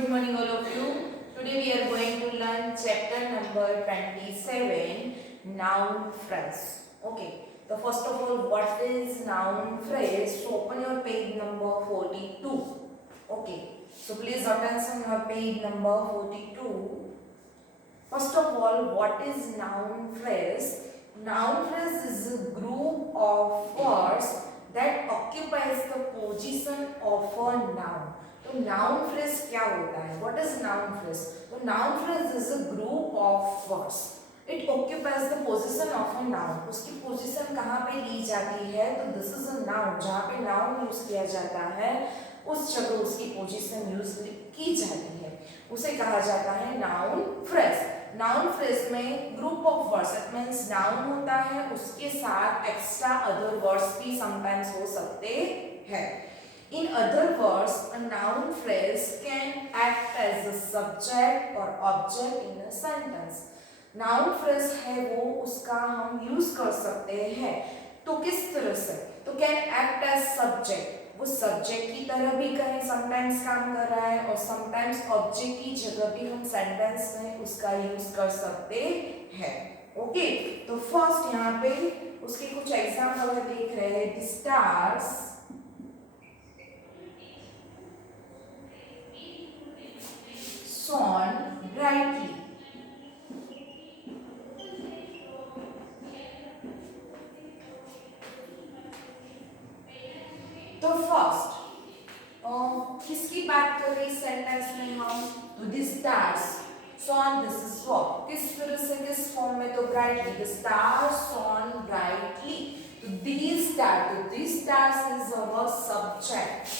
Good morning all of you. Today we are going to learn chapter number 27, noun phrase. Okay. So first of all, what is noun phrase? So open your page number 42. Okay. So please attention your page number 42. First of all, what is noun phrase? Noun phrase is a group of words that occupies the position of a noun. तो noun phrase क्या होता है? What is noun phrase? तो noun phrase is a group of words, it occupies the position of a noun. उसकी पोजीशन कहाँ पे ली जाती है? तो दिस इज अ नाउन. जहाँ पे नाउन यूज किया जाता है उस जगह उसकी पोजीशन यूज की जाती है, उसे कहा जाता है नाउन फ्रेज. नाउन फ्रेज में group of words, it means noun होता है, उसके साथ एक्स्ट्रा अदर वर्ड्स भी समटाइम्स हो सकते हैं. In other words, a noun phrase can act as a subject or object in a sentence. Noun phrase है वो उसका हम यूज कर सकते हैं. तो किस तरह से? तो can act as subject. वो सब्जेक्ट की तरह भी कहीं समटाइम्स काम कर रहा है और समटाइम्स ऑब्जेक्ट की जगह भी हम सेंटेंस में उसका यूज कर सकते हैं. ओके. तो फर्स्ट यहाँ पे उसके कुछ एग्जाम्पल देख रहे हैं. The stars shone brightly. तो फर्स्ट किसकी बात कर रही सेंटेंस में हम? तो the stars shone, this is verb. किस तरह से, किस फॉर्म में? तो brightly. The stars shone brightly. तो these stars, तो these stars is our subject.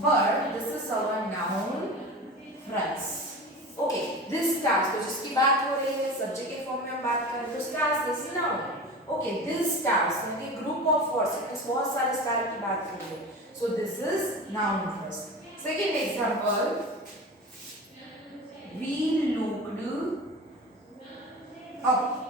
But this is our noun phrase. Okay, this stars, तो जिसकी बात हो रही है सब्जेक्ट के फॉर्म में हम बात करें तो stars this noun. Okay, this stars यानी ग्रुप ऑफ वर्ड्स, इसमें बहुत सारे स्टार की बात कर रही है. So this is noun phrase. Second example, we looked up.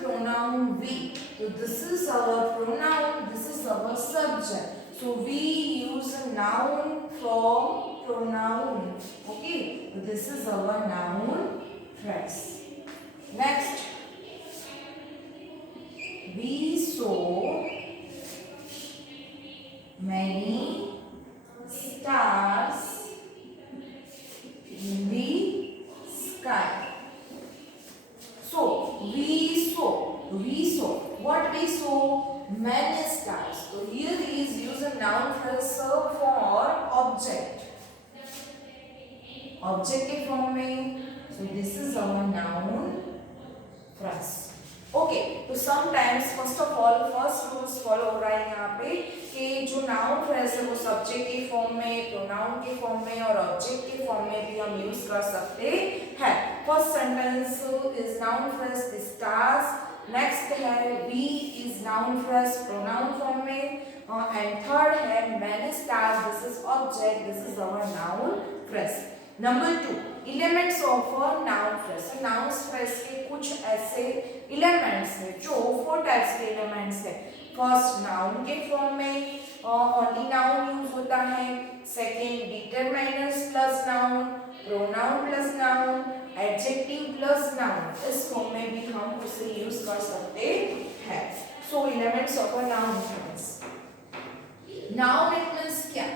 Pronoun we. So this is our pronoun, this is our subject. So we use a noun from pronoun. Okay, so this is our noun phrase. Next, we saw many stars in the sky. So we saw. What we saw? Many stars. So here he is using noun phrase for object. Object के form में. So this is our noun phrase. Okay. तो sometimes first of all first rules follow हो रहा है यहाँ पे कि जो noun phrase है वो subject के form में, pronoun के form में और object के form में भी हम use कर सकते हैं. First sentence is noun phrase the stars. Next है we is noun phrase pronoun form में and third है many stars, this is object, this is our noun phrase. Number 2, elements of a noun phrase. So noun phrase के कुछ ऐसे elements हैं जो 4 types के elements हैं. First noun के form में only noun use होता है. Second determiners plus noun, pronoun plus noun, adjective plus noun. इस form में भी हम उसे use कर सकते हैं. So elements of a noun phrase. Noun it means क्या?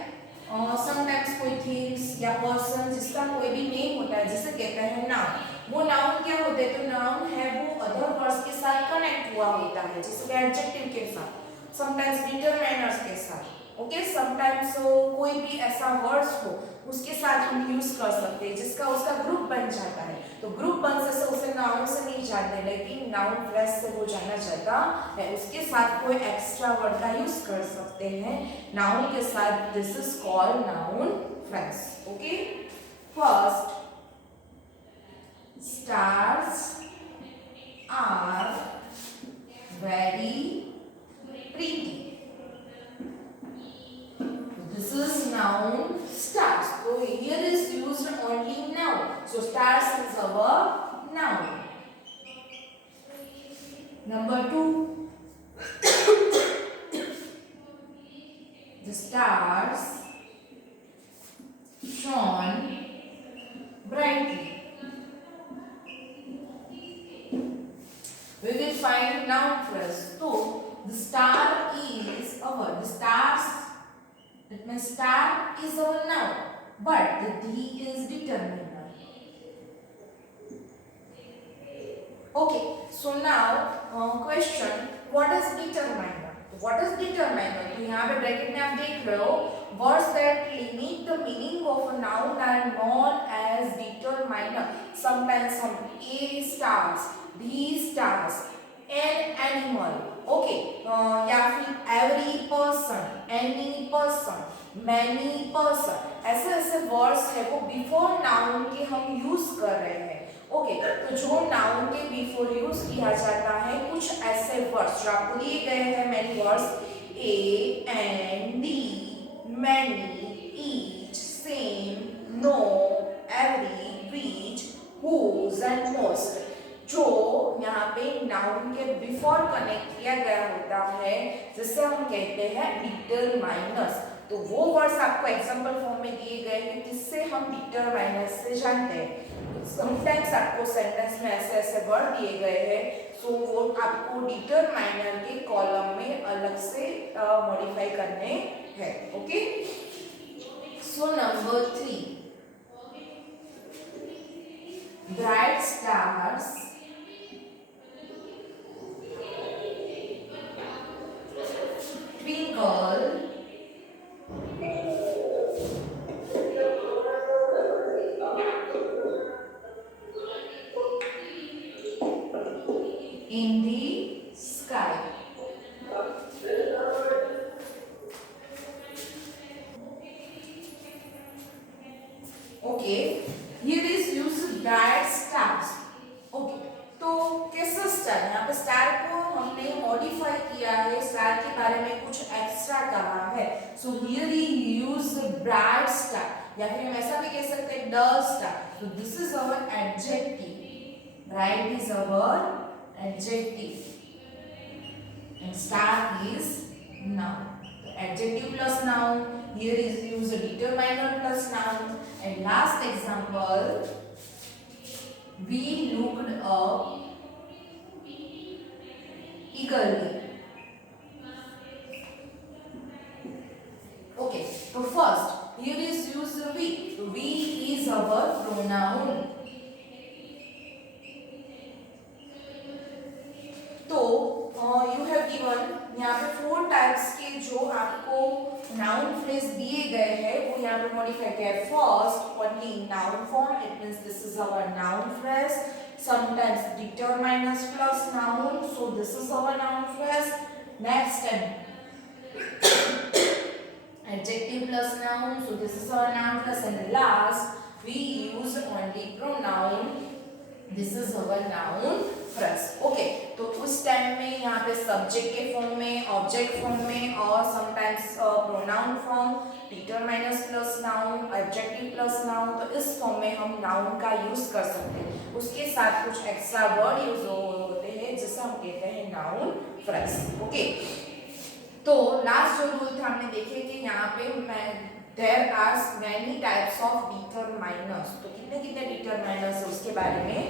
समटाइम्स कोई थिंग्स या पर्सन जिसका कोई भी नेम होता है जिसे कहते हैं नाउन. वो नाउन क्या होते हैं? तो नाउन है वो अदर वर्ड्स के साथ कनेक्ट हुआ होता है, जैसे एडजेक्टिव के साथ, समटाइम्स डिटरमाइनर्स के साथ. ओके, समटाइम्स कोई भी ऐसा वर्ड्स हो उसके साथ हम यूज कर सकते हैं जिसका उसका ग्रुप बन जाता है. तो ग्रुप बनने से उसे नाउन से नहीं जानते, लेकिन नाउन फ्रेज से वो जाना चाहता है. उसके साथ कोई एक्स्ट्रा वर्ड का यूज कर सकते हैं नाउन के साथ. This is called noun phrase. Okay, first stars are very pretty. This is noun noun stars. So here is used only noun. So stars is our noun. Number 2, the stars shone brightly. We will find noun first. So the star is our, the stars, it means star is our noun, but the D is determiner. Okay, so now question, what is determiner? What is determiner? तो यहाँ पे bracket में आप देख रहे हो, words that limit the meaning of a noun are known as determiner. Sometimes हम A stars, B stars, an animal, okay, या फिर every person, any person, many person, ऐसे ऐसे words है वो before noun के हम use कर रहे हैं. ओके तो जो नाउन के बिफोर यूज किया जाता है कुछ ऐसे वर्ड्स जो आपको दिए गए हैं, many words A and D, many, each, same, no, every, which, whose and most, जो यहाँ पे नाउन के बिफोर कनेक्ट किया गया होता है जिसे हम कहते हैं डिटरमाइनर्स. तो वो वर्ड्स आपको एग्जांपल फॉर्म में दिए गए हैं किससे हम डिटरमाइनर्स से जानते हैं. समटाइम्स आपको सेंटेंस में ऐसे ऐसे वर्ड दिए गए हैं, सो वो आपको डिटरमाइनर के कॉलम में अलग से मॉडिफाई करने हैं. Okay, so number 3, bright stars twinkle in the sky. Okay, here is used bright stars. Okay, तो कैसा स्टार, यहाँ पे स्टार को हमने मॉडिफाई किया है, स्टार के बारे में कुछ एक्स्ट्रा कहा है. So here he use bright star, या फिर हम ऐसा भी कह सकते हैं डल स्टार. तो this is our adjective. Bright is our adjective and star is noun. So adjective plus noun, here is used determiner plus noun. And last example, we looked up eagerly. Okay, so first here is used we. So we is our pronoun. तो you have given यहाँ पे 4 types के जो आपको noun phrase दिए गए हैं वो यहाँ पे मॉडिफाई किया है. First only noun form, it means this is our noun phrase. Sometimes determiners plus noun, so this is our noun phrase. Next adjective plus noun, so this is our noun phrase. And last we use only pronoun, this is our noun phrase. Okay, तो उस time में यहाँ पे subject के form में, object form में और sometimes pronoun form, determiners plus noun, adjective plus noun, तो इस फॉर्म में हम नाउन का यूज कर सकते हैं. उसके साथ कुछ एक्स्ट्रा वर्ड यूज होते हैं जिसे हम कहते हैं नाउन फ्रेज. ओके, तो लास्ट जो रूल था हमने देखे कि यहाँ पे there are many types of determiners. तो कितने कितने डिटरमाइनर्स है उसके बारे में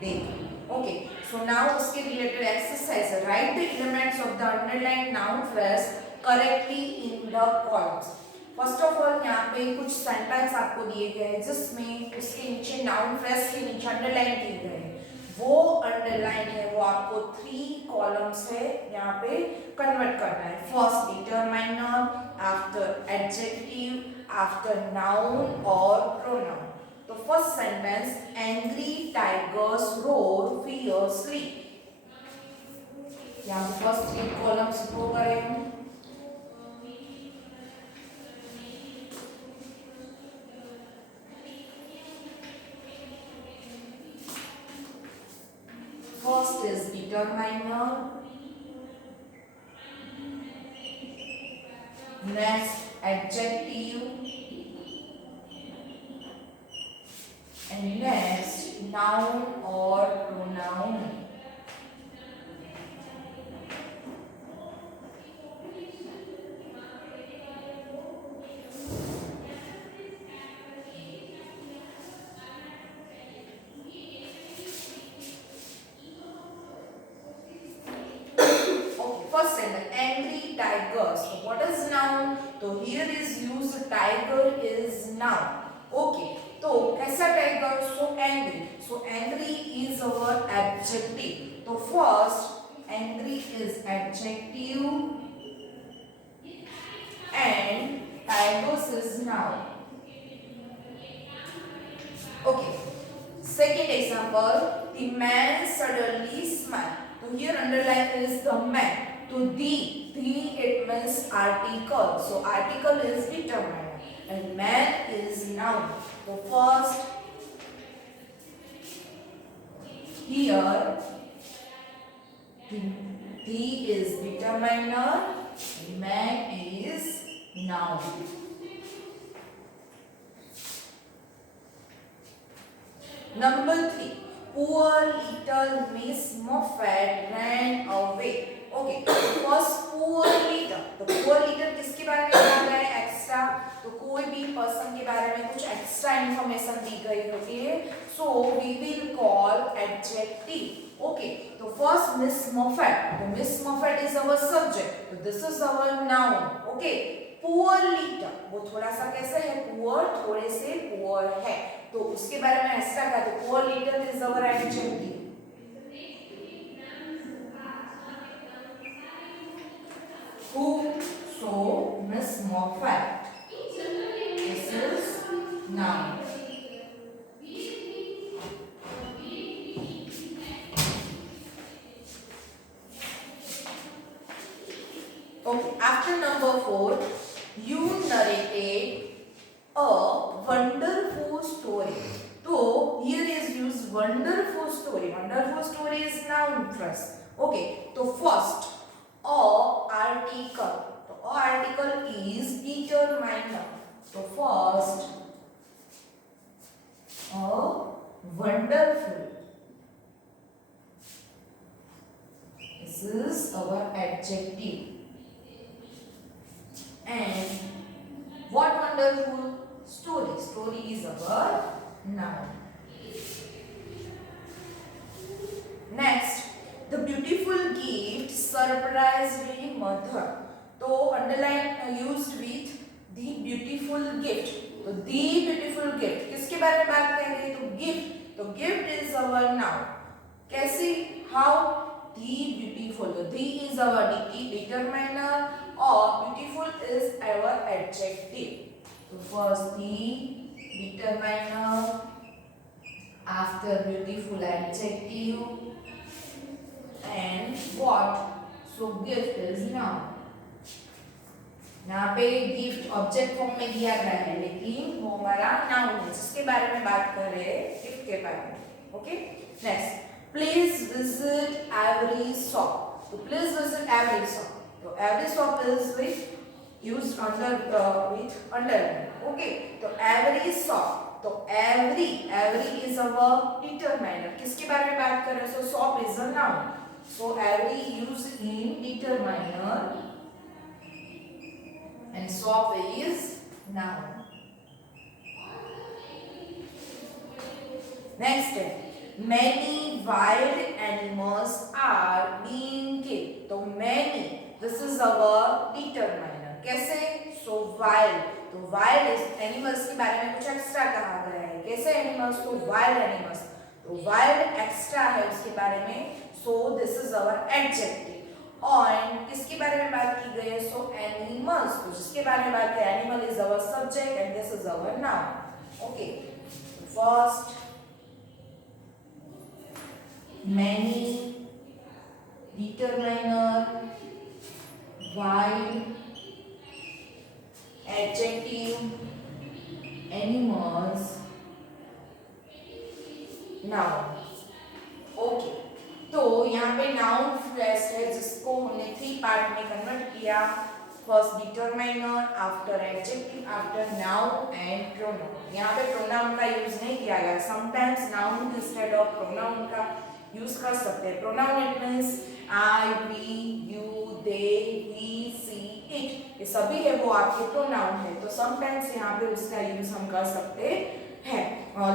देखें. Okay, so now उसके related exercise, write the elements of the underlined noun phrase correctly in the columns. First of all यहाँ पे कुछ सेंटेंस आपको दिए गए हैं जिसमें उसके नीचे नाउन फ्रेज के नीचे अंडरलाइन किए गए हैं. वो अंडरलाइन है वो आपको 3 कॉलम्स है यहाँ पे कन्वर्ट करना है. First determiner, after adjective, after noun और प्रोनाउन. तो first sentence, angry tigers roar fiercely. यहाँ फर्स्ट 3 कॉलम्स को करें. First is determiner, next adjective, And next, noun or pronoun. Okay, first sentence, angry tiger. So what is noun? So here is used tiger is noun. Okay, so कैसा tiger? So angry. So angry is our adjective. So first, angry is adjective and tigers is noun. Okay. Second example, the man suddenly smiled. So here underline is the man. To the it means article. So article is determiner and man is noun. So first here the is determiner, man is noun. Number 3. Poor little Miss Moffat ran away. Okay, first poor little. तो poor little किसके बारे में बोल रहे हैं? Extra. तो कोई भी पर्सन के बारे में कुछ एक्स्ट्रा इंफॉर्मेशन दी गई होती है. So we will call adjective. Okay, तो first Miss Moffat. तो Miss Moffat is our subject. So this is our noun. Okay, poor little. वो थोड़ा सा कैसे है? Poor थोड़े से poor है. तो उसके बारे में एक्स्ट्रा का तो poor little is our adjective. Who? So Miss Moffat. This is noun. Okay. After number 4, you narrated a wonderful story. So here is used wonderful story. Wonderful story is noun first. Okay. So first, a article. So a article is determiner. So first, a wonderful. This is our adjective. And what wonderful story? Story is our noun. Next, the beautiful gift surprised my mother. So underline used with the beautiful gift. तो the beautiful gift किसके बारे में बात करेंगे? तो gift. तो gift is our noun. कैसी? How? The beautiful. So the is our determiner or beautiful is our adjective. So first the determiner, after beautiful adjective, and what? So gift is noun. यहाँ पे gift object form में दिया गया है लेकिन वो हमारा नाउन है जिसके बारे में बात कर रहे हैं गिफ्ट के बारे में. Okay, next, please visit every shop. तो प्लीज विजिट एवरी शॉप. तो every shop is with used under with underline. Okay, तो एवरी शॉप. तो every is a verb determiner. किसके बारे में बात कर रहे हैं? So shop is a noun. So every used in determiner and shop is noun. Next, many wild animals are being killed. तो many, this is our determiner. कैसे? So wild. तो wild is animals के बारे में कुछ extra कहा गया है. कैसे animals? तो wild animals. तो wild एक्स्ट्रा है उसके बारे में. So this is our adjective. और किसके बारे में बात की गई है? सो एनिमल्स. तो जिसके बारे में बात करें animal is our subject and this is our noun. Okay, first many, determiner, wild, adjective, animals, noun. Okay, तो यहाँ पे नाउन फ्रेश है जिसको हमने 3 पार्ट में कन्वर्ट किया. First determiner, after adjective, after noun and pronoun. यहाँ पे प्रोनाउन का यूज नहीं किया गया। Sometimes noun instead of pronoun का यूज कर सकते हैं। Pronoun it means I, we, you, they, he, she, it, ये सभी है वो आपके प्रोनाउन है। तो समटाइम्स यहाँ पे उसका यूज हम कर सकते हैं।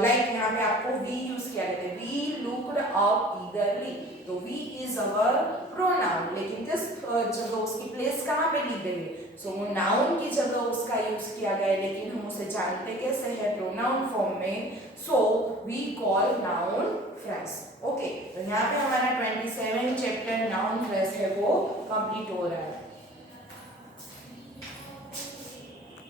लाइक यहाँ पे आपको वी यूज किया गया है, वी लुक्ड अप ईगरली, तो वी इज अवर प्रोनाउन, लेकिन किस जगह उसकी प्लेस कहाँ पे ली गई है? सो वो नाउन की जगह उसका यूज किया गया है, लेकिन हम उसे जानते कैसे है? प्रोनाउन फॉर्म में। So we call noun phrase. Okay, तो यहाँ पे हमारा 27 चैप्टर नाउन फ्रेज है वो कंप्लीट हो रहा है।